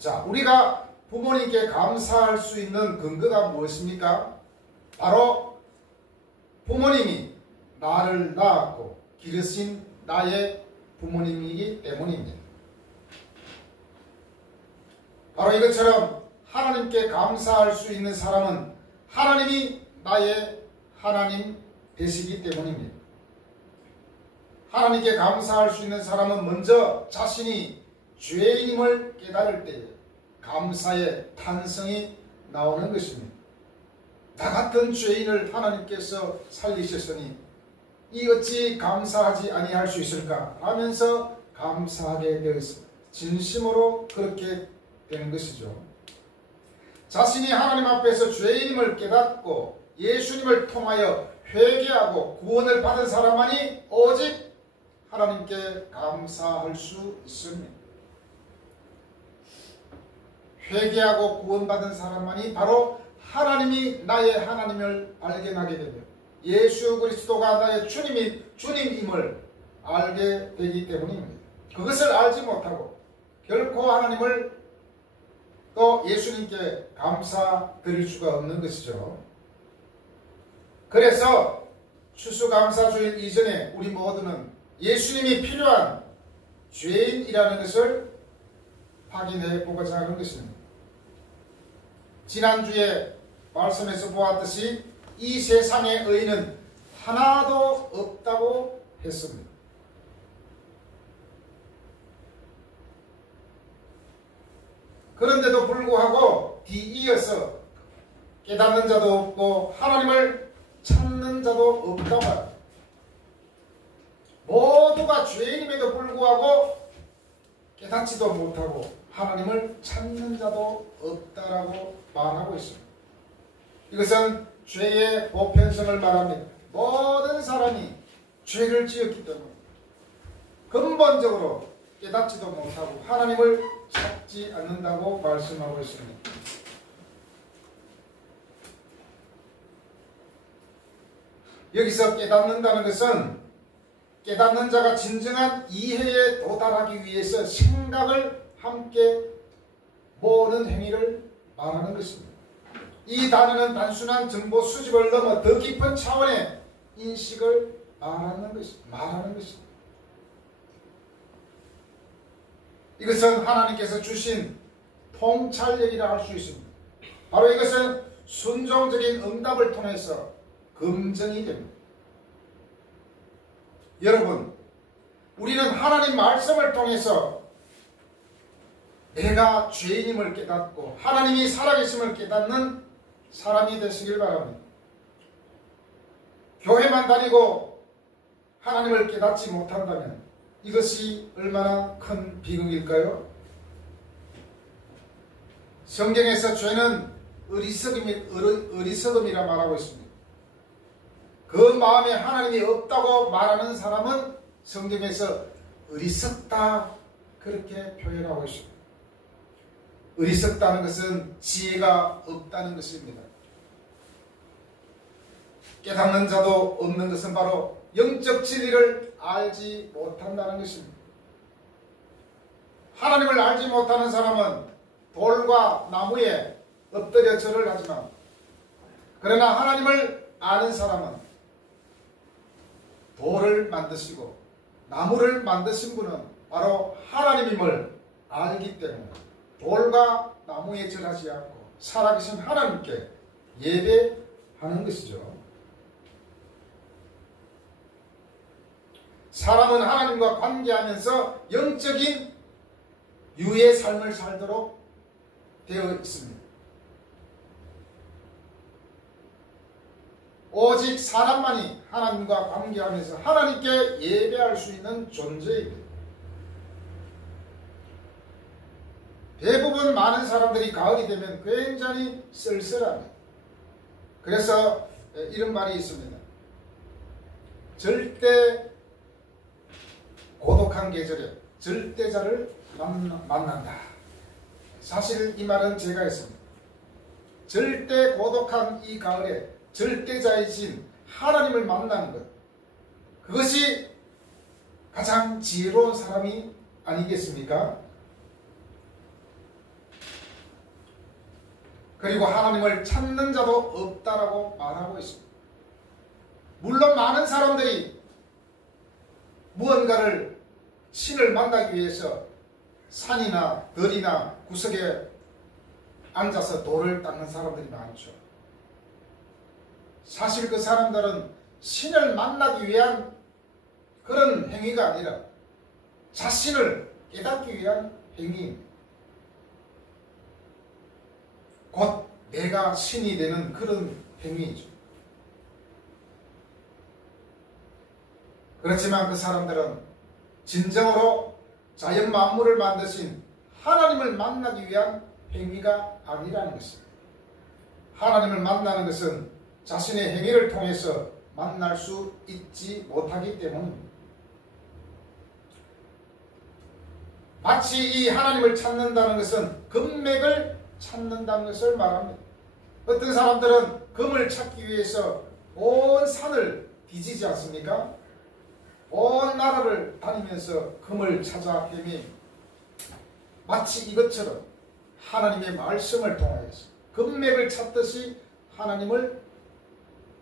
자, 우리가 부모님께 감사할 수 있는 근거가 무엇입니까? 바로 부모님이 나를 낳았고 기르신 나의 부모님이기 때문입니다. 바로 이것처럼 하나님께 감사할 수 있는 사람은 하나님이 나의 하나님 되시기 때문입니다. 하나님께 감사할 수 있는 사람은 먼저 자신이 죄인임을 깨달을 때에 감사의 탄성이 나오는 것입니다. 나 같은 죄인을 하나님께서 살리셨으니 이 어찌 감사하지 아니할 수 있을까 하면서 감사하게 되었습니다. 진심으로 그렇게 되는 것이죠. 자신이 하나님 앞에서 죄인임을 깨닫고 예수님을 통하여 회개하고 구원을 받은 사람만이 오직 하나님께 감사할 수 있습니다. 회개하고 구원받은 사람만이 바로 하나님이 나의 하나님을 발견하게 되며 예수 그리스도가 나의 주님임을 알게 되기 때문입니다. 그것을 알지 못하고 결코 하나님을 또 예수님께 감사드릴 수가 없는 것이죠. 그래서 추수감사주일 이전에 우리 모두는 예수님이 필요한 죄인이라는 것을 확인해 보고자 하는 것입니다. 지난주에 말씀에서 보았듯이 이 세상에 의인은 하나도 없다고 했습니다. 그런데도 불구하고 뒤이어서 깨닫는 자도 없고 하나님을 찾는 자도 없다고 합니다. 모두가 죄인임에도 불구하고 깨닫지도 못하고 하나님을 찾는 자도 없다라고 말하고 있습니다. 이것은 죄의 보편성을 말합니다. 모든 사람이 죄를 지었기 때문에 근본적으로 깨닫지도 못하고 하나님을 찾지 않는다고 말씀하고 있습니다. 여기서 깨닫는다는 것은 깨닫는 자가 진정한 이해에 도달하기 위해서 생각을 함께 모으는 행위를 말하는 것입니다. 이 단어는 단순한 정보 수집을 넘어 더 깊은 차원의 인식을 말하는 것입니다. 이것은 하나님께서 주신 통찰력이라 할 수 있습니다. 바로 이것은 순종적인 응답을 통해서 검증이 됩니다. 여러분, 우리는 하나님 말씀을 통해서 내가 죄인임을 깨닫고 하나님이 살아계심을 깨닫는 사람이 되시길 바랍니다. 교회만 다니고 하나님을 깨닫지 못한다면 이것이 얼마나 큰 비극일까요? 성경에서 죄는 어리석음이라 말하고 있습니다. 그 마음에 하나님이 없다고 말하는 사람은 성경에서 어리석다 그렇게 표현하고 있습니다. 어리석다는 것은 지혜가 없다는 것입니다. 깨닫는 자도 없는 것은 바로 영적 진리를 알지 못한다는 것입니다. 하나님을 알지 못하는 사람은 돌과 나무에 엎드려 절을 하지만 그러나 하나님을 아는 사람은 돌을 만드시고 나무를 만드신 분은 바로 하나님임을 알기 때문에 돌과 나무에 절하지 않고 살아계신 하나님께 예배하는 것이죠. 사람은 하나님과 관계하면서 영적인 유의 삶을 살도록 되어 있습니다. 오직 사람만이 하나님과 관계하면서 하나님께 예배할 수 있는 존재입니다. 대부분 많은 사람들이 가을이 되면 굉장히 쓸쓸합니다. 그래서 이런 말이 있습니다. 절대 고독한 계절에 절대자를 만난다. 사실 이 말은 제가 했습니다. 절대 고독한 이 가을에 절대자이신 하나님을 만나는 것, 그것이 가장 지혜로운 사람이 아니겠습니까? 그리고 하나님을 찾는 자도 없다라고 말하고 있습니다. 물론 많은 사람들이 무언가를 신을 만나기 위해서 산이나 들이나 구석에 앉아서 돌을 닦는 사람들이 많죠. 사실 그 사람들은 신을 만나기 위한 그런 행위가 아니라 자신을 깨닫기 위한 행위입니다. 곧 내가 신이 되는 그런 행위이죠. 그렇지만 그 사람들은 진정으로 자연 만물을 만드신 하나님을 만나기 위한 행위가 아니라는 것입니다. 하나님을 만나는 것은 자신의 행위를 통해서 만날 수 있지 못하기 때문입니다. 마치 이 하나님을 찾는다는 것은 금맥을 찾는다는 것을 말합니다. 어떤 사람들은 금을 찾기 위해서 온 산을 뒤지지 않습니까? 온 나라를 다니면서 금을 찾아 헤매입니다. 마치 이것처럼 하나님의 말씀을 통하여서 금맥을 찾듯이 하나님을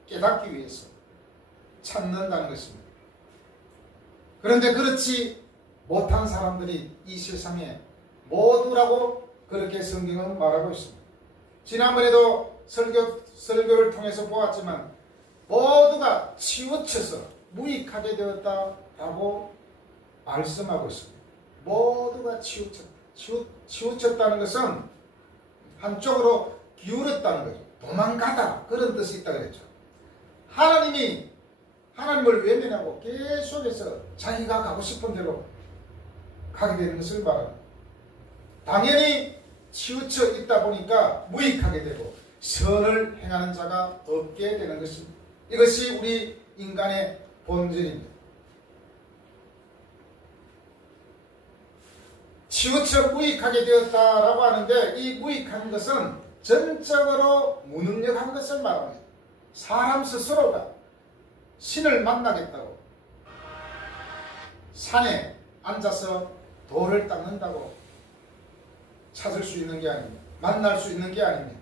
깨닫기 위해서 찾는다는 것입니다. 그런데 그렇지 못한 사람들이 이 세상에 모두라고 그렇게 성경은 말하고 있습니다. 지난번에도 설교를 통해서 보았지만 모두가 치우쳐서 무익하게 되었다라고 말씀하고 있습니다. 모두가 치우쳤다는 것은 한쪽으로 기울었다는 거죠. 도망가다 그런 뜻이 있다 그랬죠. 하나님을 외면하고 계속해서 자기가 가고 싶은 대로 가게 되는 것을 말합니다. 당연히 치우쳐 있다 보니까 무익하게 되고 선을 행하는 자가 없게 되는 것입니다. 이것이 우리 인간의 본질입니다. 치우쳐 무익하게 되었다라고 하는데 이 무익한 것은 전적으로 무능력한 것을 말합니다. 사람 스스로가 신을 만나겠다고 산에 앉아서 돌을 닦는다고 찾을 수 있는 게 아닙니다. 만날 수 있는 게 아닙니다.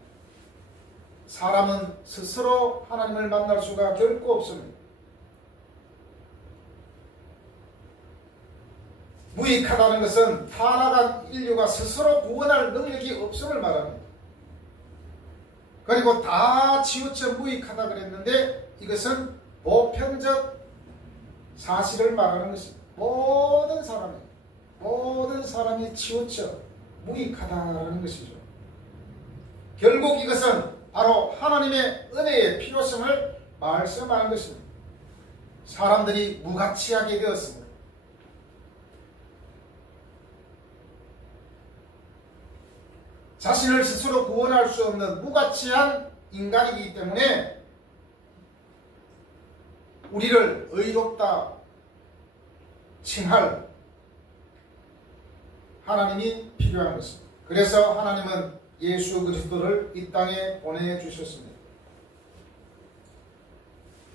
사람은 스스로 하나님을 만날 수가 결코 없습니다. 무익하다는 것은 타락한 인류가 스스로 구원할 능력이 없음을 말합니다. 그리고 다 치우쳐 무익하다 그랬는데 이것은 보편적 사실을 말하는 것입니다. 모든 사람이 치우쳐 무익하다라는 것이죠. 결국 이것은 바로 하나님의 은혜의 필요성을 말씀하는 것입니다. 사람들이 무가치하게 되었습니다. 자신을 스스로 구원할 수 없는 무가치한 인간이기 때문에 우리를 의롭다 칭할 하나님이 필요한 것입니다. 그래서 하나님은 예수 그리스도를 이 땅에 보내주셨습니다.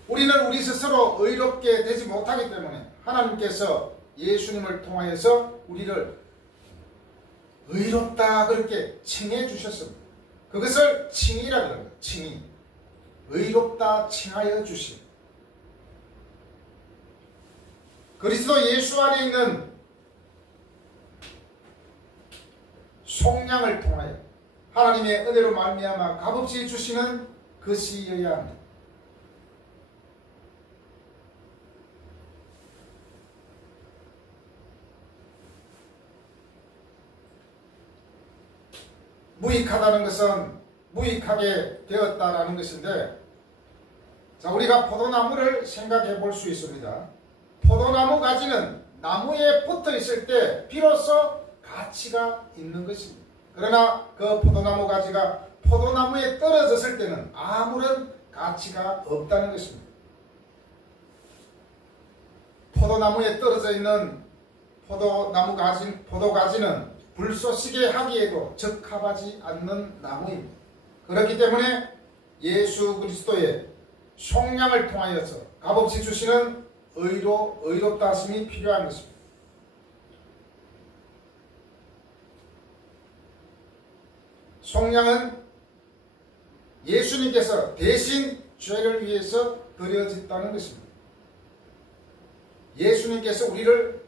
우리는 우리 스스로 의롭게 되지 못하기 때문에 하나님께서 예수님을 통하여서 우리를 의롭다 그렇게 칭해 주셨습니다. 그것을 칭의라 그래요. 칭의. 의롭다 칭하여 주심. 그리스도 예수 안에 있는 속량을 통하여 하나님의 은혜로 말미암아 값없이 주시는 것이어야 합니다. 무익하다는 것은 무익하게 되었다라는 것인데, 자, 우리가 포도나무를 생각해 볼 수 있습니다. 포도나무 가지는 나무에 붙어 있을 때 비로소 가치가 있는 것입니다. 그러나 그 포도나무 가지가 포도나무에 떨어졌을 때는 아무런 가치가 없다는 것입니다. 포도나무에 떨어져 있는 포도가지는 불쏘시개 하기에도 적합하지 않는 나무입니다. 그렇기 때문에 예수 그리스도의 속량을 통하여서 값없이 주시는 의롭다 하심이 필요한 것입니다. 속량은 예수님께서 대신 죄를 위해서 드려졌다는 것입니다. 예수님께서 우리를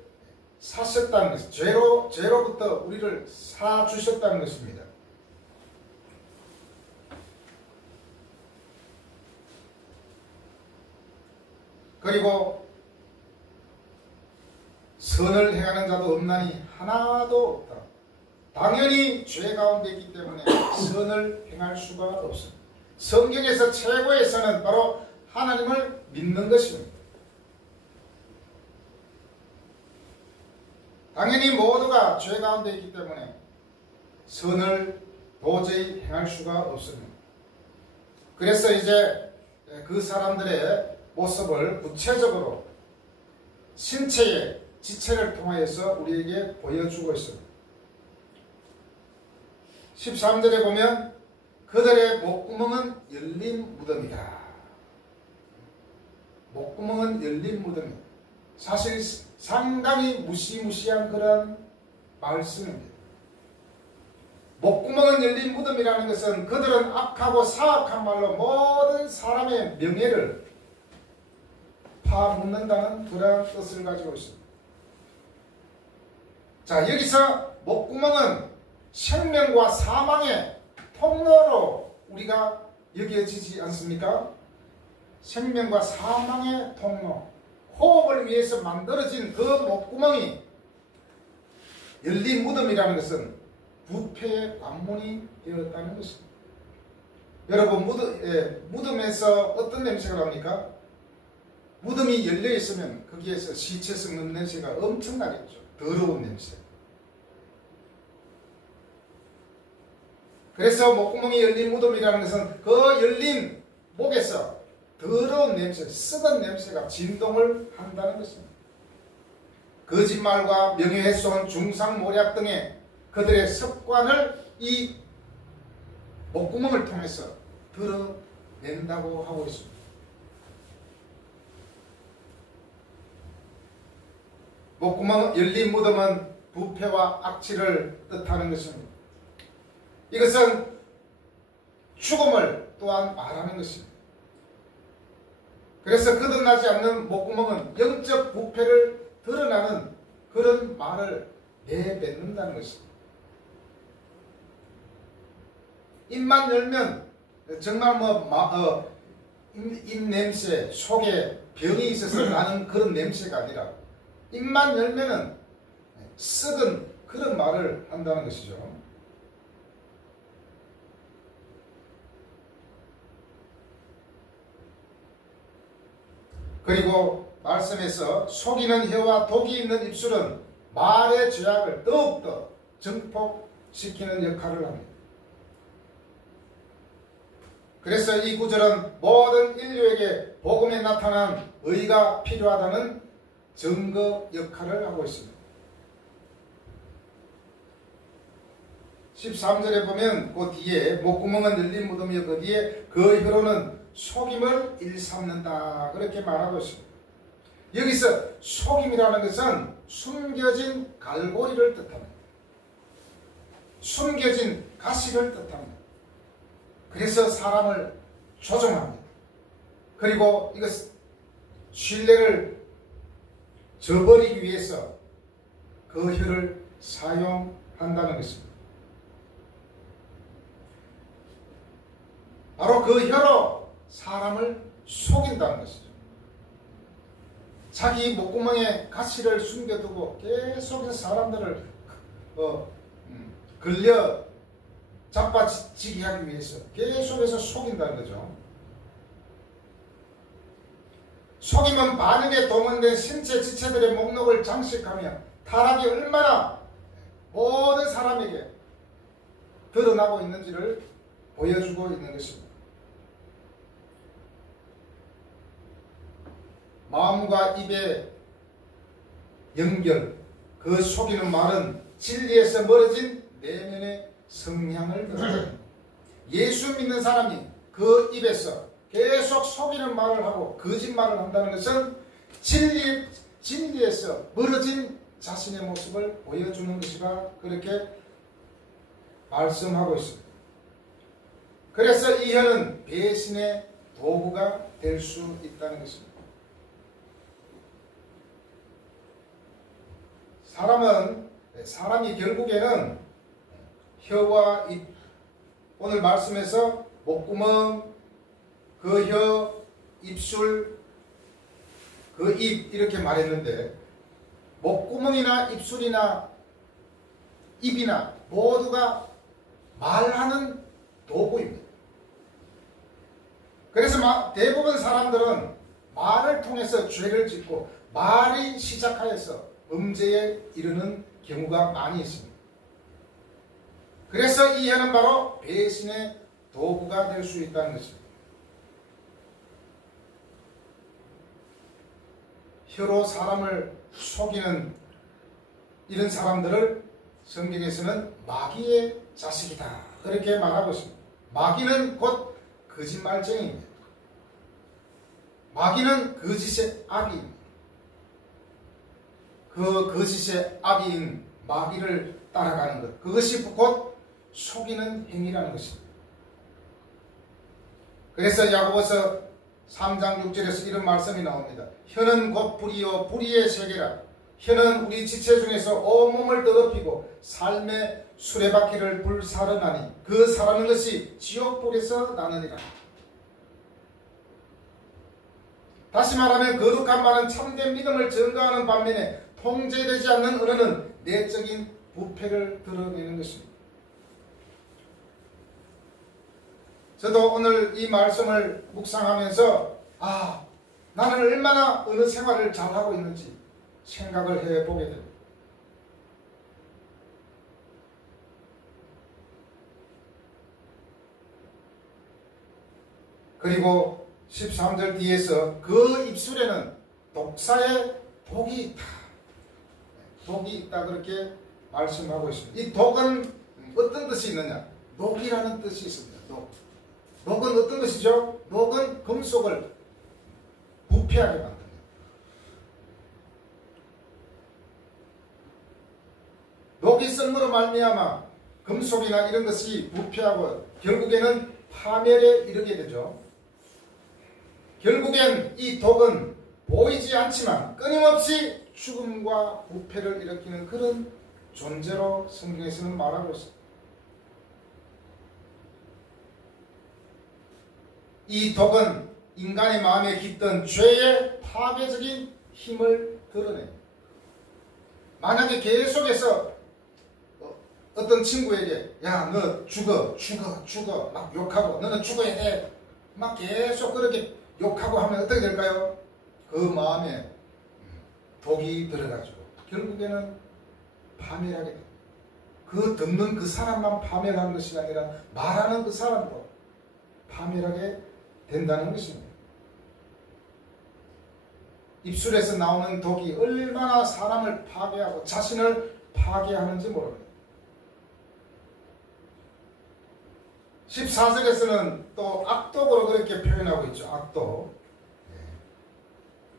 사셨다는 것, 죄로부터 우리를 사주셨다는 것입니다. 그리고 선을 행하는 자도 없나니 하나도 없다. 당연히 죄 가운데 있기 때문에 선을 행할 수가 없습니다. 성경에서 최고의 선은 바로 하나님을 믿는 것입니다. 당연히 모두가 죄 가운데 있기 때문에 선을 도저히 행할 수가 없습니다. 그래서 이제 그 사람들의 모습을 구체적으로 신체의 지체를 통하여서 우리에게 보여주고 있습니다. 13절에 보면 그들의 목구멍은 열린 무덤이다. 목구멍은 열린 무덤이다. 사실 상당히 무시무시한 그런 말씀입니다. 목구멍은 열린 무덤이라는 것은 그들은 악하고 사악한 말로 모든 사람의 명예를 파묻는다는 그러한 뜻을 가지고 있습니다. 자, 여기서 목구멍은 생명과 사망의 통로로 우리가 여겨지지 않습니까? 생명과 사망의 통로, 호흡을 위해서 만들어진 그 목구멍이 열린 무덤이라는 것은 부패의 관문이 되었다는 것입니다. 여러분, 무덤에서 어떤 냄새가 납니까? 무덤이 열려 있으면 거기에서 시체 썩는 냄새가 엄청나겠죠. 더러운 냄새. 그래서 목구멍이 열린 무덤이라는 것은 그 열린 목에서 더러운 냄새, 썩은 냄새가 진동을 한다는 것입니다. 거짓말과 명예훼손, 중상모략 등의 그들의 습관을 이 목구멍을 통해서 드러낸다고 하고 있습니다. 목구멍 열린 무덤은 부패와 악취를 뜻하는 것입니다. 이것은 죽음을 또한 말하는 것입니다. 그래서 거듭나지 않는 목구멍은 영적 부패를 드러나는 그런 말을 내뱉는다는 것입니다. 입만 열면 정말 입냄새, 속에 병이 있어서 나는 그런 냄새가 아니라 입만 열면은 썩은 그런 말을 한다는 것이죠. 그리고 말씀에서 속이는 혀와 독이 있는 입술은 말의 죄악을 더욱더 증폭시키는 역할을 합니다. 그래서 이 구절은 모든 인류에게 복음에 나타난 의가 필요하다는 증거 역할을 하고 있습니다. 13절에 보면 그 뒤에 목구멍은 열린 무덤이요 그 뒤에 그 혀로는 속임을 일삼는다 그렇게 말하고 있습니다. 여기서 속임이라는 것은 숨겨진 갈고리를 뜻합니다. 숨겨진 가시를 뜻합니다. 그래서 사람을 조종합니다. 그리고 이것 신뢰를 저버리기 위해서 그 혀를 사용한다는 것입니다. 바로 그 혀로 사람을 속인다는 것이죠. 자기 목구멍에 가시를 숨겨두고 계속해서 사람들을 걸려 자빠지게 하기 위해서 계속해서 속인다는 거죠. 속임은 반응에 동원된 신체 지체들의 목록을 장식하며 타락이 얼마나 모든 사람에게 드러나고 있는지를 보여주고 있는 것입니다. 마음과 입의 연결, 그 속이는 말은 진리에서 멀어진 내면의 성향을 드러냅니다. 예수 믿는 사람이 그 입에서 계속 속이는 말을 하고 거짓말을 한다는 것은 진리에서 멀어진 자신의 모습을 보여주는 것이라 그렇게 말씀하고 있습니다. 그래서 이 혀는 배신의 도구가 될 수 있다는 것입니다. 사람이 결국에는 혀와 입, 오늘 말씀에서 목구멍, 그 혀, 입술, 그 입 이렇게 말했는데 목구멍이나 입술이나 입이나 모두가 말하는 도구입니다. 그래서 대부분 사람들은 말을 통해서 죄를 짓고 말이 시작하여서 범죄에 이르는 경우가 많이 있습니다. 그래서 이 혀는 바로 배신의 도구가 될 수 있다는 것입니다. 혀로 사람을 속이는 이런 사람들을 성경에서는 마귀의 자식이다 그렇게 말하고 있습니다. 마귀는 곧 거짓말쟁이입니다. 마귀는 거짓의 아비입니다. 그 거짓의 아비인 마귀를 따라가는 것, 그것이 곧 속이는 행위라는 것입니다. 그래서 야고보서 3장 6절에서 이런 말씀이 나옵니다. 혀는 곧 불이요 불의의 세계라. 혀는 우리 지체 중에서 온몸을 더럽히고 삶의 수레바퀴를 불사르나니 그 사르는 것이 지옥불에서 나느니라. 다시 말하면 거룩한 말은 참된 믿음을 증거하는 반면에 통제되지 않는 언어는 내적인 부패를 드러내는 것입니다. 저도 오늘 이 말씀을 묵상하면서 나는 얼마나 언어 생활을 잘하고 있는지 생각을 해보게 됩니다. 그리고 13절 뒤에서 그 입술에는 독사의 독이 있다. 독이 있다 그렇게 말씀하고 있습니다. 이 독은 어떤 뜻이 있느냐? 녹이라는 뜻이 있습니다. 녹은 어떤 것이죠? 녹은 금속을 부패하게 만듭니다. 녹이 썰므로 말미암아 금속이나 이런 것이 부패하고 결국에는 파멸에 이르게 되죠. 결국엔 이 독은 보이지 않지만 끊임없이 죽음과 부패를 일으키는 그런 존재로 성경에서는 말하고 있습니다. 이 독은 인간의 마음에 깃든 죄의 파괴적인 힘을 드러냅니다. 만약에 계속해서 어떤 친구에게 야 너 죽어 막 욕하고 너는 죽어야 돼 막 계속 그렇게 욕하고 하면 어떻게 될까요? 그 마음에 독이 들어가지고 결국에는 파멸하게 됩니다. 그 듣는 그 사람만 파멸하는 것이 아니라 말하는 그 사람도 파멸하게 된다는 것입니다. 입술에서 나오는 독이 얼마나 사람을 파괴하고 자신을 파괴하는지 모릅니다. 14절에서는 또 악독으로 그렇게 표현하고 있죠. 악독.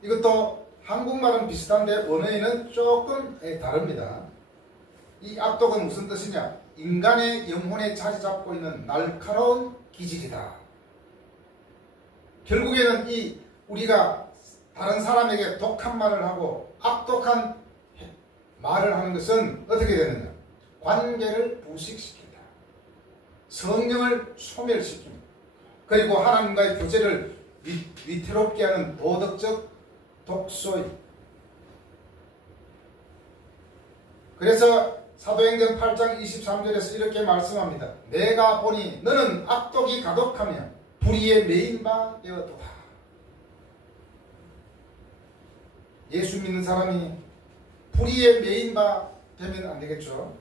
이것도 한국말은 비슷한데 원어에는 조금 다릅니다. 이 악독은 무슨 뜻이냐? 인간의 영혼에 자리 잡고 있는 날카로운 기질이다. 결국에는 이 우리가 다른 사람에게 독한 말을 하고 악독한 말을 하는 것은 어떻게 되느냐? 관계를 부식시킨다. 성령을 소멸시킵니다. 그리고 하나님과의 교제를 위태롭게 하는 도덕적 독소입니다. 그래서 사도행전 8장 23절에서 이렇게 말씀합니다. 내가 보니 너는 악독이 가득하며 불의에 매인 바 되었도다. 예수 믿는 사람이 불의에 매인 바 되면 안 되겠죠.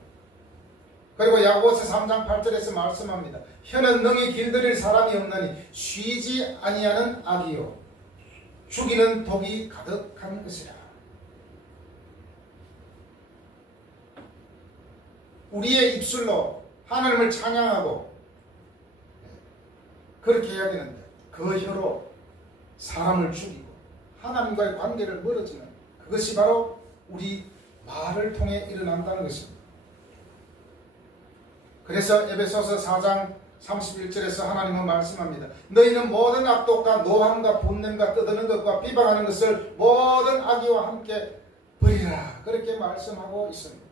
그리고 야고보서 3장 8절에서 말씀합니다. 혀는 능히 길들일 사람이 없나니 쉬지 아니하는 악이요 죽이는 독이 가득한 것이라. 우리의 입술로 하나님을 찬양하고 그렇게 해야 되는데 그 혀로 사람을 죽이고 하나님과의 관계를 멀어지는 그것이 바로 우리 말을 통해 일어난다는 것입니다. 그래서 에베소서 4장 31절에서 하나님은 말씀합니다. 너희는 모든 악독과 노함과 분냄과 떠드는 것과 비방하는 것을 모든 악의와 함께 버리라. 그렇게 말씀하고 있습니다.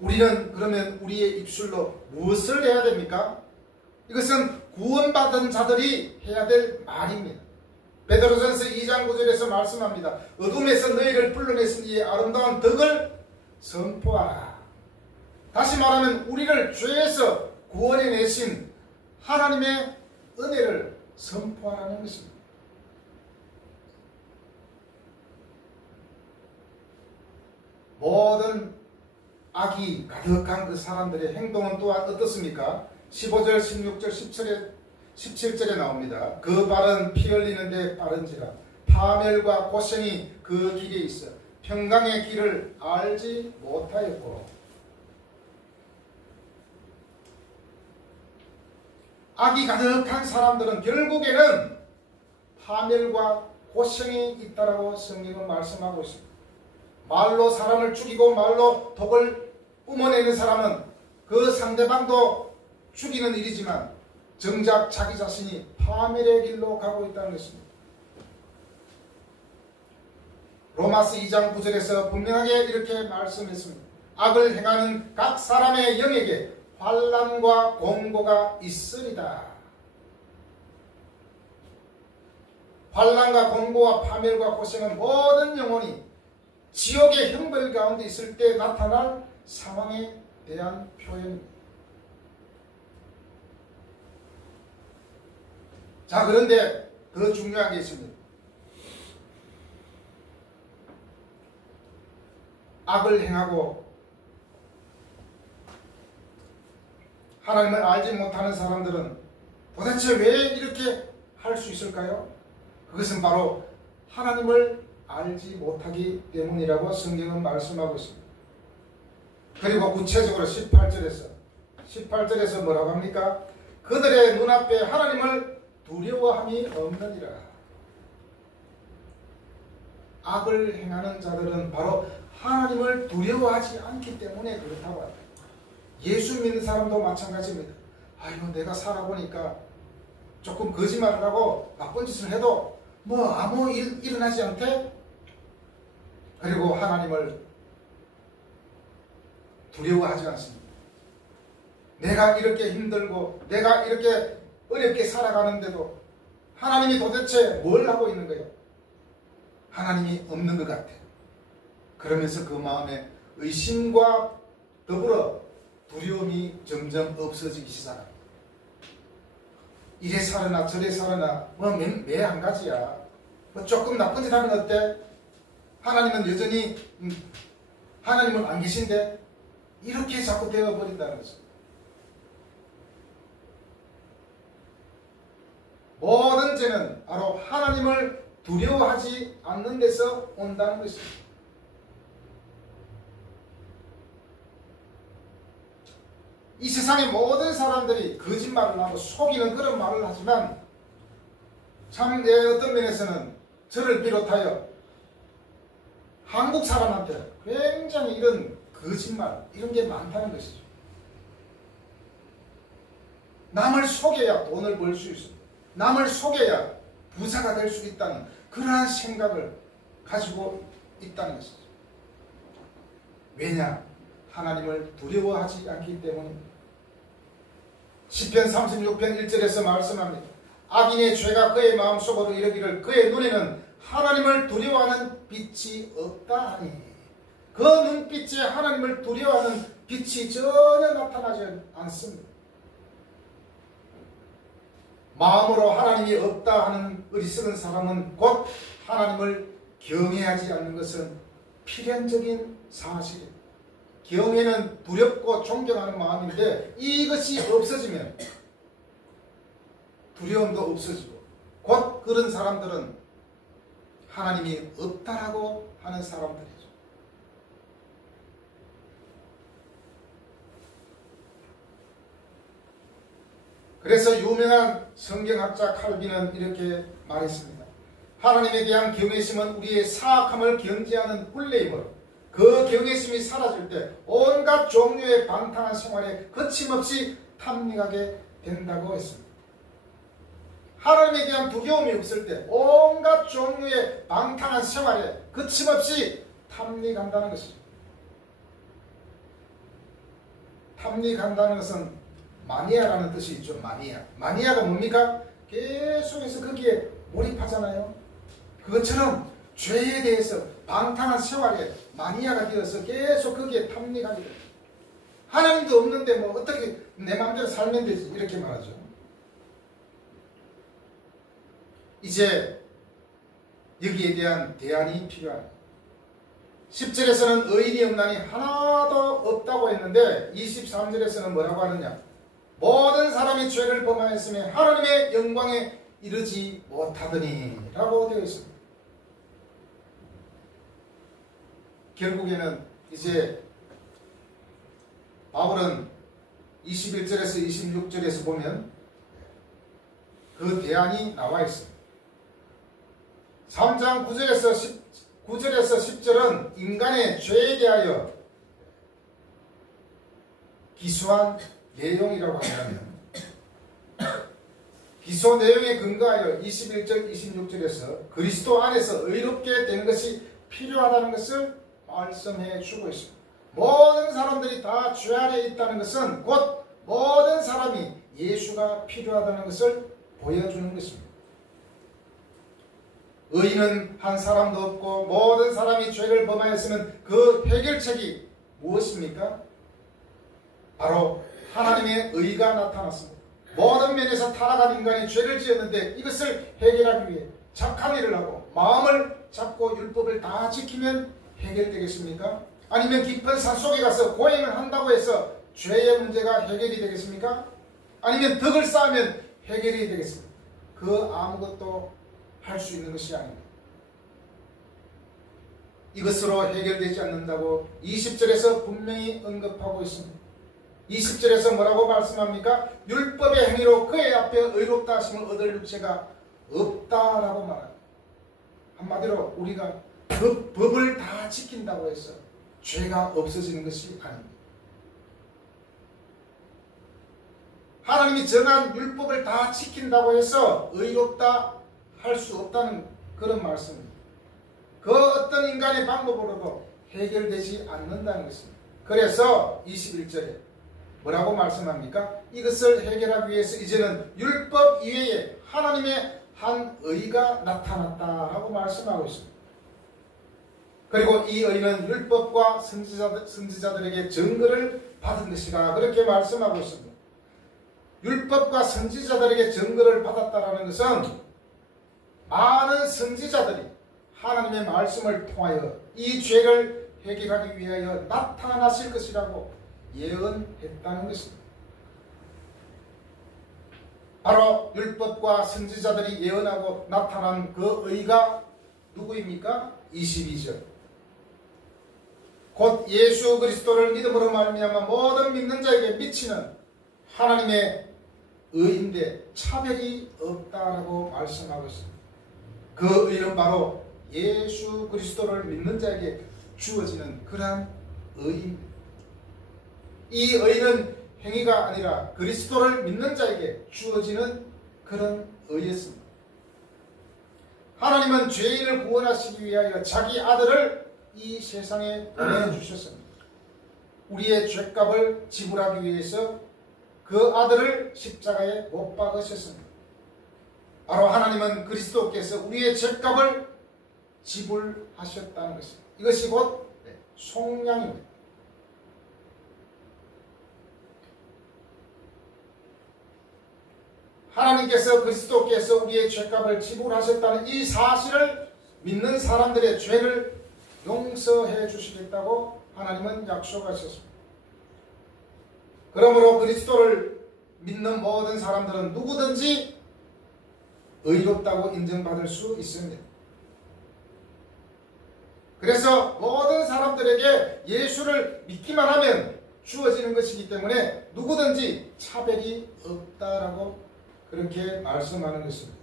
우리는 그러면 우리의 입술로 무엇을 해야 됩니까? 이것은 구원받은 자들이 해야 될 말입니다. 베드로전서 2장 9절에서 말씀합니다. 어둠에서 너희를 불러내신 이의 아름다운 덕을 선포하라. 다시 말하면 우리를 죄에서 구원해내신 하나님의 은혜를 선포하라는 것입니다. 모든 악이 가득한 그 사람들의 행동은 또한 어떻습니까? 15절, 16절, 17절에 나옵니다. 그 발은 피 흘리는데 빠른지라 파멸과 고생이 그 길에 있어 평강의 길을 알지 못하였고. 악이 가득한 사람들은 결국에는 파멸과 고생이 있다라고 성경은 말씀하고 있습니다. 말로 사람을 죽이고 말로 독을 뿜어내는 사람은 그 상대방도 죽이는 일이지만 정작 자기 자신이 파멸의 길로 가고 있다는 것입니다. 로마서 2장 9절에서 분명하게 이렇게 말씀했습니다. 악을 행하는 각 사람의 영에게 환난과 공고가 있으리다. 환난과 공고와 파멸과 고생은 모든 영혼이 지옥의 형벌 가운데 있을 때 나타날 상황에 대한 표현입니다. 자, 그런데 더 중요한 게 있습니다. 악을 행하고 하나님을 알지 못하는 사람들은 도대체 왜 이렇게 할 수 있을까요? 그것은 바로 하나님을 알지 못하기 때문이라고 성경은 말씀하고 있습니다. 그리고 구체적으로 18절에서 뭐라고 합니까? 그들의 눈앞에 하나님을 두려워함이 없느니라. 악을 행하는 자들은 바로 하나님을 두려워하지 않기 때문에 그렇다고 합니다. 예수 믿는 사람도 마찬가지입니다. 아이고, 내가 살아보니까 조금 거짓말을 하고 나쁜 짓을 해도 뭐 아무 일 일어나지 않대? 그리고 하나님을 두려워하지 않습니다. 내가 이렇게 힘들고 내가 이렇게 어렵게 살아가는데도 하나님이 도대체 뭘 하고 있는 거예요? 하나님이 없는 것 같아요. 그러면서 그 마음에 의심과 더불어 두려움이 점점 없어지기 시작합니다. 이래 살으나 저래 살으나 뭐 매 한 가지야. 뭐 조금 나쁜 짓 하면 어때? 하나님은 여전히 하나님은 안 계신데 이렇게 자꾸 되어버린다는 거죠. 모든 죄는 바로 하나님을 두려워하지 않는 데서 온다는 것입니다. 이 세상의 모든 사람들이 거짓말을 하고 속이는 그런 말을 하지만 참 어떤 면에서는 저를 비롯하여 한국 사람한테 굉장히 이런 거짓말 이런 게 많다는 것이죠. 남을 속여야 돈을 벌 수 있습니다. 남을 속여야 부자가 될 수 있다는 그러한 생각을 가지고 있다는 것이죠. 왜냐? 하나님을 두려워하지 않기 때문입니다. 시편 36편 1절에서 말씀합니다. 악인의 죄가 그의 마음속으로 이르기를 그의 눈에는 하나님을 두려워하는 빛이 없다 하니, 그 눈빛에 하나님을 두려워하는 빛이 전혀 나타나지 않습니다. 마음으로 하나님이 없다 하는 어리석은 사람은 곧 하나님을 경외하지 않는 것은 필연적인 사실입니다. 경외는 두렵고 존경하는 마음인데 이것이 없어지면 두려움도 없어지고 곧 그런 사람들은 하나님이 없다라고 하는 사람들이죠. 그래서 유명한 성경학자 칼빈은 이렇게 말했습니다. 하나님에 대한 경외심은 우리의 사악함을 견지하는 훈례이므로 그 경외심이 사라질 때 온갖 종류의 방탕한 생활에 거침없이 탐닉하게 된다고 했습니다. 하나님에 대한 두려움이 없을 때 온갖 종류의 방탕한 생활에 거침없이 탐닉한다는 것입니다. 탐닉한다는 것은 마니아라는 뜻이 있죠. 마니아가 뭡니까? 계속해서 거기에 몰입하잖아요. 그것처럼 죄에 대해서 방탕한 생활에 마니아가 되어서 계속 거기에 탐닉하게 됩니다. 하나님도 없는데 뭐 어떻게 내 마음대로 살면 되지, 이렇게 말하죠. 이제 여기에 대한 대안이 필요합니다. 10절에서는 의인이 없나니 하나도 없다고 했는데 23절에서는 뭐라고 하느냐? 모든 사람이 죄를 범하였으며 하나님의 영광에 이르지 못하더니 라고 되어 있습니다. 결국에는 이제 바울은 21절에서 26절에서 보면 그 대안이 나와 있습니다. 3장 9절에서 10절은 인간의 죄에 대하여 기수한 내용이라고 한다면, 기소 내용에 근거하여 21절, 26절에서 그리스도 안에서 의롭게 되는 것이 필요하다는 것을 말씀해 주고 있습니다. 모든 사람들이 다 죄 아래 있다는 것은 곧 모든 사람이 예수가 필요하다는 것을 보여주는 것입니다. 의인은 한 사람도 없고 모든 사람이 죄를 범하였으면 그 해결책이 무엇입니까? 바로 하나님의 의가 나타났습니다. 모든 면에서 타락한 인간이 죄를 지었는데 이것을 해결하기 위해 착한 일을 하고 마음을 잡고 율법을 다 지키면 해결되겠습니까? 아니면 깊은 산속에 가서 고행을 한다고 해서 죄의 문제가 해결이 되겠습니까? 아니면 덕을 쌓으면 해결이 되겠습니까? 그 아무것도 할 수 있는 것이 아닙니다. 이것으로 해결되지 않는다고 20절에서 분명히 언급하고 있습니다. 20절에서 뭐라고 말씀합니까? 율법의 행위로 그의 앞에 의롭다 하심을 얻을 육체가 없다라고 말합니다. 한마디로 우리가 법을 다 지킨다고 해서 죄가 없어지는 것이 아닙니다. 하나님이 정한 율법을 다 지킨다고 해서 의롭다 할 수 없다는 그런 말씀입니다. 그 어떤 인간의 방법으로도 해결되지 않는다는 것입니다. 그래서 21절에 뭐라고 말씀합니까? 이것을 해결하기 위해서 이제는 율법 이외에 하나님의 한 의가 나타났다라고 말씀하고 있습니다. 그리고 이 의는 율법과 선지자들에게 증거를 받은 것이다, 그렇게 말씀하고 있습니다. 율법과 선지자들에게 증거를 받았다라는 것은 많은 선지자들이 하나님의 말씀을 통하여 이 죄를 해결하기 위하여 나타나실 것이라고 예언했다는 것입니다. 바로 율법과 선지자들이 예언하고 나타난 그 의가 누구입니까? 22절. 곧 예수 그리스도를 믿음으로 말미암아 모든 믿는 자에게 미치는 하나님의 의인데 차별이 없다라고 말씀하고 있습니다. 그 의는 바로 예수 그리스도를 믿는 자에게 주어지는 그러한 의입니다. 이 의는 행위가 아니라 그리스도를 믿는 자에게 주어지는 그런 의였습니다. 하나님은 죄인을 구원하시기 위하여 자기 아들을 이 세상에 보내주셨습니다. 우리의 죄값을 지불하기 위해서 그 아들을 십자가에 못 박으셨습니다. 바로 하나님은 그리스도께서 우리의 죄값을 지불하셨다는 것입니다. 이것이 곧 속량입니다. 하나님께서 그리스도께서 우리의 죄값을 지불하셨다는 이 사실을 믿는 사람들의 죄를 용서해 주시겠다고 하나님은 약속하셨습니다. 그러므로 그리스도를 믿는 모든 사람들은 누구든지 의롭다고 인정받을 수 있습니다. 그래서 모든 사람들에게 예수를 믿기만 하면 주어지는 것이기 때문에 누구든지 차별이 없다라고 그렇게 말씀하는 것입니다.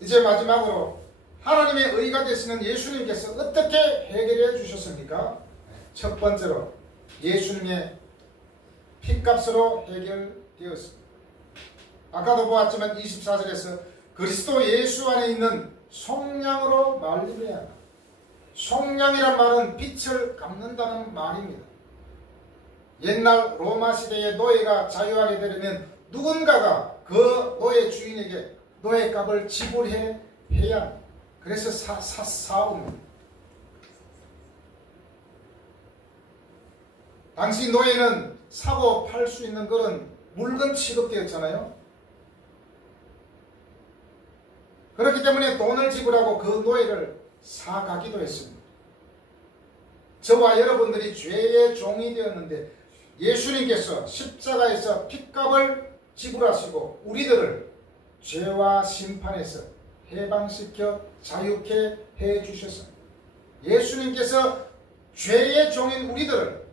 이제 마지막으로 하나님의 의가 되시는 예수님께서 어떻게 해결해 주셨습니까? 첫 번째로 예수님의 피값으로 해결되었습니다. 아까도 보았지만 24절에서 그리스도 예수 안에 있는 속량으로 말미암아. 속량이란 말은 빛을 갚는다는 말입니다. 옛날 로마 시대의 노예가 자유하게 되려면 누군가가 그 노예 주인에게 노예값을 지불해야 합니다. 그래서 사옵니다. 당시 노예는 사고 팔 수 있는 그런 물건 취급되었잖아요. 그렇기 때문에 돈을 지불하고 그 노예를 사가기도 했습니다. 저와 여러분들이 죄의 종이 되었는데 예수님께서 십자가에서 핏값을 지불하시고 우리들을 죄와 심판에서 해방시켜 자유케 해주셨습니다. 예수님께서 죄의 종인 우리들을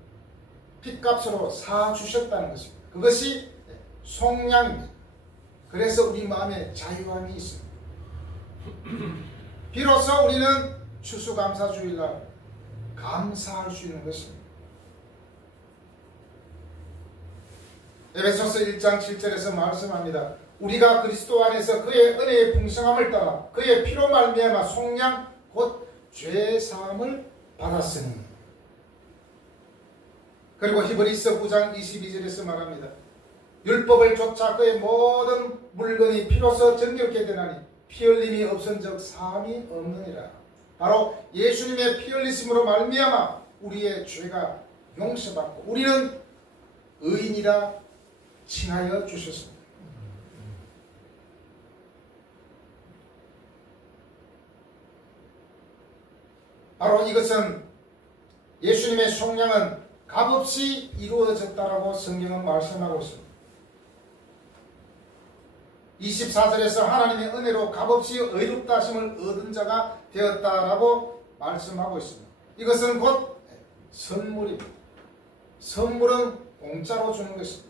핏값으로 사주셨다는 것입니다. 그것이 속량입니다. 그래서 우리 마음에 자유함이 있습니다. 비로소 우리는 추수감사주일날 감사할 수 있는 것입니다. 에베소서 1장 7절에서 말씀합니다. 우리가 그리스도 안에서 그의 은혜의 풍성함을 따라 그의 피로 말미암아 속량 곧 죄사함을 받았으니. 그리고 히브리서 9장 22절에서 말합니다. 율법을 쫓아 그의 모든 물건이 피로서 정결케 되나니 피 흘림이 없은즉 사함이 없느니라. 바로 예수님의 피 흘리심으로 말미암아 우리의 죄가 용서받고 우리는 의인이라 칭하여 주셨습니다. 바로 이것은 예수님의 속량은 값없이 이루어졌다라고 성경은 말씀하고 있습니다. 24절에서 하나님의 은혜로 값없이 의롭다 하심을 얻은 자가 되었다라고 말씀하고 있습니다. 이것은 곧 선물입니다. 선물은 공짜로 주는 것입니다.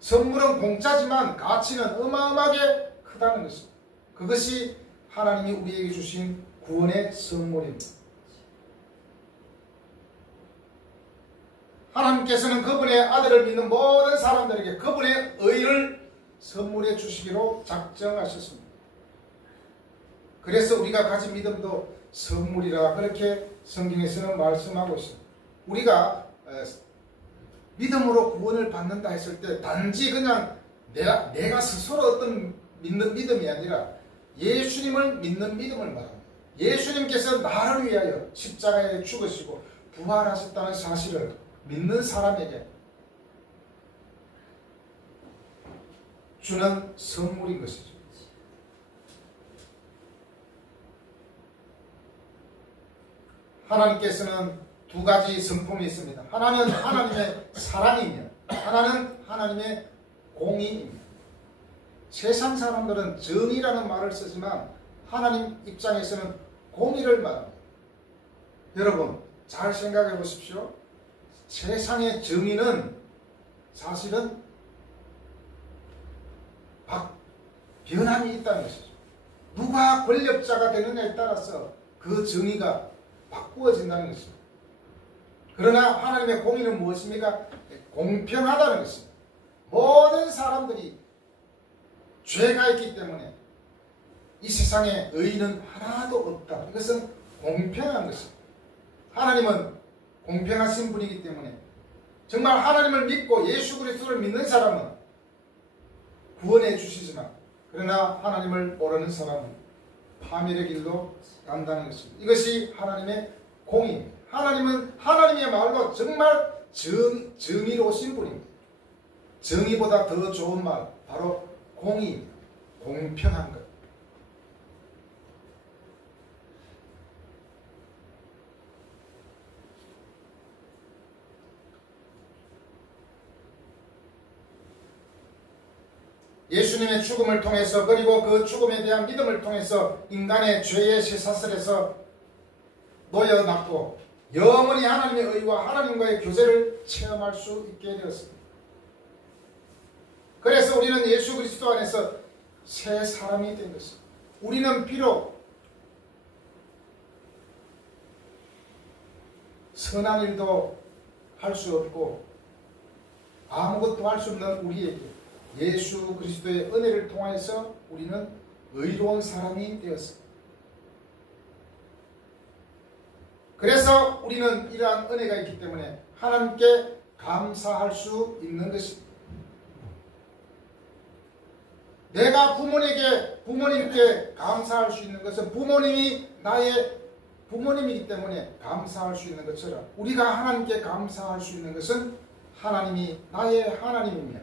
선물은 공짜지만 가치는 어마어마하게 크다는 것입니다. 그것이 하나님이 우리에게 주신 구원의 선물입니다. 하나님께서는 그분의 아들을 믿는 모든 사람들에게 그분의 의를 선물해 주시기로 작정하셨습니다. 그래서 우리가 가진 믿음도 선물이라 그렇게 성경에서는 말씀하고 있습니다. 우리가 믿음으로 구원을 받는다 했을 때 단지 그냥 내가 스스로 어떤 믿는 믿음이 아니라 예수님을 믿는 믿음을 말합니다. 예수님께서 나를 위하여 십자가에 죽으시고 부활하셨다는 사실을 믿는 사람에게 주는 선물인 것이죠. 하나님께서는 두 가지 성품이 있습니다. 하나는 하나님의 사랑이며 하나는 하나님의 공의입니다. 세상 사람들은 정의라는 말을 쓰지만 하나님 입장에서는 공의를 말합니다. 여러분 잘 생각해 보십시오. 세상의 정의는 사실은 변함이 있다는 것이죠. 누가 권력자가 되느냐에 따라서 그 정의가 바꾸어진다는 것입니다. 그러나 하나님의 공의는 무엇입니까? 공평하다는 것입니다. 모든 사람들이 죄가 있기 때문에 이 세상에 의인은 하나도 없다. 이것은 공평한 것입니다. 하나님은 공평하신 분이기 때문에 정말 하나님을 믿고 예수 그리스도를 믿는 사람은 구원해 주시지만 그러나 하나님을 모르는 사람은 파멸의 길로 간다는 것입니다. 이것이 하나님의 공의입니다. 하나님은 하나님의 말로 정말 정의로우신 분입니다. 정의보다 더 좋은 말 바로 공의입니다. 공평한 것. 예수님의 죽음을 통해서 그리고 그 죽음에 대한 믿음을 통해서 인간의 죄의 쇠사슬에서 놓여놨고 영원히 하나님의 의와 하나님과의 교제를 체험할 수 있게 되었습니다. 그래서 우리는 예수 그리스도 안에서 새 사람이 된 것입니다. 우리는 비록 선한 일도 할 수 없고 아무것도 할 수 없는 우리에게 예수 그리스도의 은혜를 통하여서 우리는 의로운 사람이 되었습니다. 그래서 우리는 이러한 은혜가 있기 때문에 하나님께 감사할 수 있는 것입니다. 내가 부모님께 감사할 수 있는 것은 부모님이 나의 부모님이기 때문에 감사할 수 있는 것처럼 우리가 하나님께 감사할 수 있는 것은 하나님이 나의 하나님이며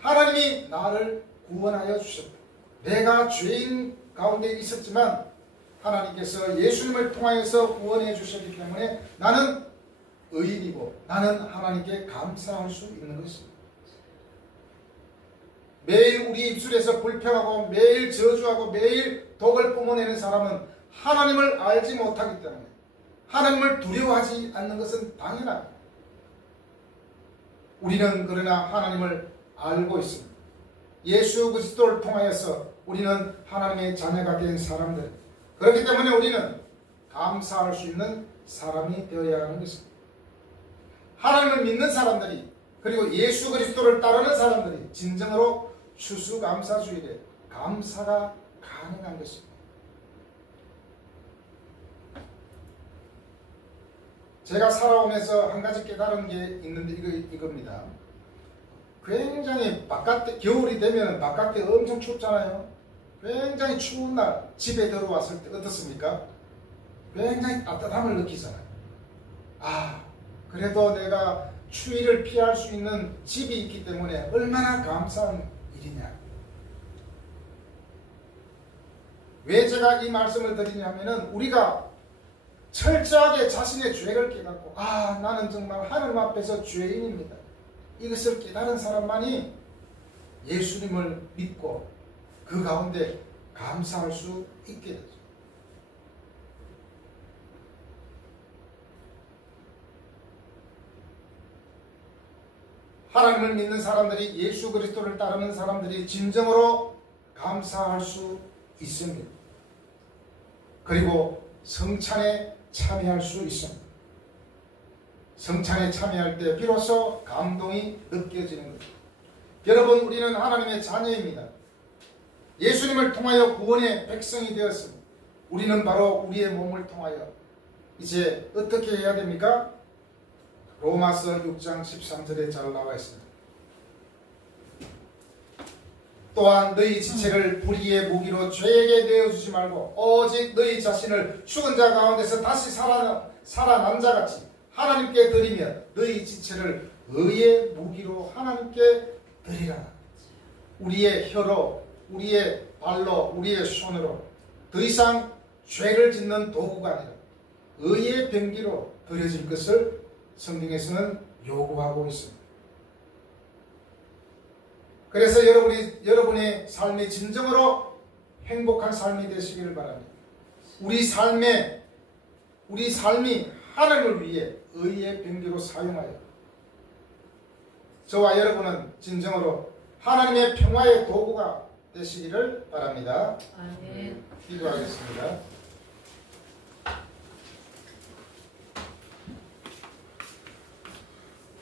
하나님이 나를 구원하여 주셨다. 내가 죄인 가운데 있었지만 하나님께서 예수님을 통하여서 구원해 주셨기 때문에 나는 의인이고 나는 하나님께 감사할 수 있는 것입니다. 매일 우리 입술에서 불평하고 매일 저주하고 매일 독을 뿜어내는 사람은 하나님을 알지 못하기 때문에 하나님을 두려워하지 않는 것은 당연합니다. 우리는 그러나 하나님을 알고 있습니다. 예수 그리스도를 통하여서 우리는 하나님의 자녀가 된 사람들, 그렇기 때문에 우리는 감사할 수 있는 사람이 되어야 하는 것입니다. 하나님을 믿는 사람들이 그리고 예수 그리스도를 따르는 사람들이 진정으로 추수감사주일에 감사가 가능한 것입니다. 제가 살아오면서 한 가지 깨달은 게 있는데 이겁니다. 굉장히 바깥에 겨울이 되면 바깥에 엄청 춥잖아요. 굉장히 추운 날 집에 들어왔을 때 어떻습니까? 굉장히 따뜻함을 느끼잖아요. 아, 그래도 내가 추위를 피할 수 있는 집이 있기 때문에 얼마나 감사한 일이냐. 왜 제가 이 말씀을 드리냐면은 우리가 철저하게 자신의 죄를 깨닫고 아, 나는 정말 하나님 앞에서 죄인입니다. 이것을 깨달은 사람만이 예수님을 믿고 그 가운데 감사할 수 있게 되죠. 하나님을 믿는 사람들이 예수 그리스도를 따르는 사람들이 진정으로 감사할 수 있습니다. 그리고 성찬에 참여할 수 있습니다. 성찬에 참여할 때 비로소 감동이 느껴지는 것입니다. 여러분, 우리는 하나님의 자녀입니다. 예수님을 통하여 구원의 백성이 되었습니다. 우리는 바로 우리의 몸을 통하여 이제 어떻게 해야 됩니까? 로마서 6장 13절에 잘 나와 있습니다. 또한 너희 지체를 불의의 무기로 죄에게 내어주지 말고 오직 너희 자신을 죽은 자 가운데서 다시 살아난 자같이 하나님께 드리며 너희 지체를 의의 무기로 하나님께 드리라. 우리의 혀로, 우리의 발로, 우리의 손으로 더 이상 죄를 짓는 도구가 아니라 의의 병기로 드려질 것을 성경에서는 요구하고 있습니다. 그래서 여러분의 삶이 진정으로 행복한 삶이 되시기를 바랍니다. 우리 삶이 하나님을 위해 의의 병기로 사용하여 저와 여러분은 진정으로 하나님의 평화의 도구가 되시기를 바랍니다. 아멘. 기도하겠습니다.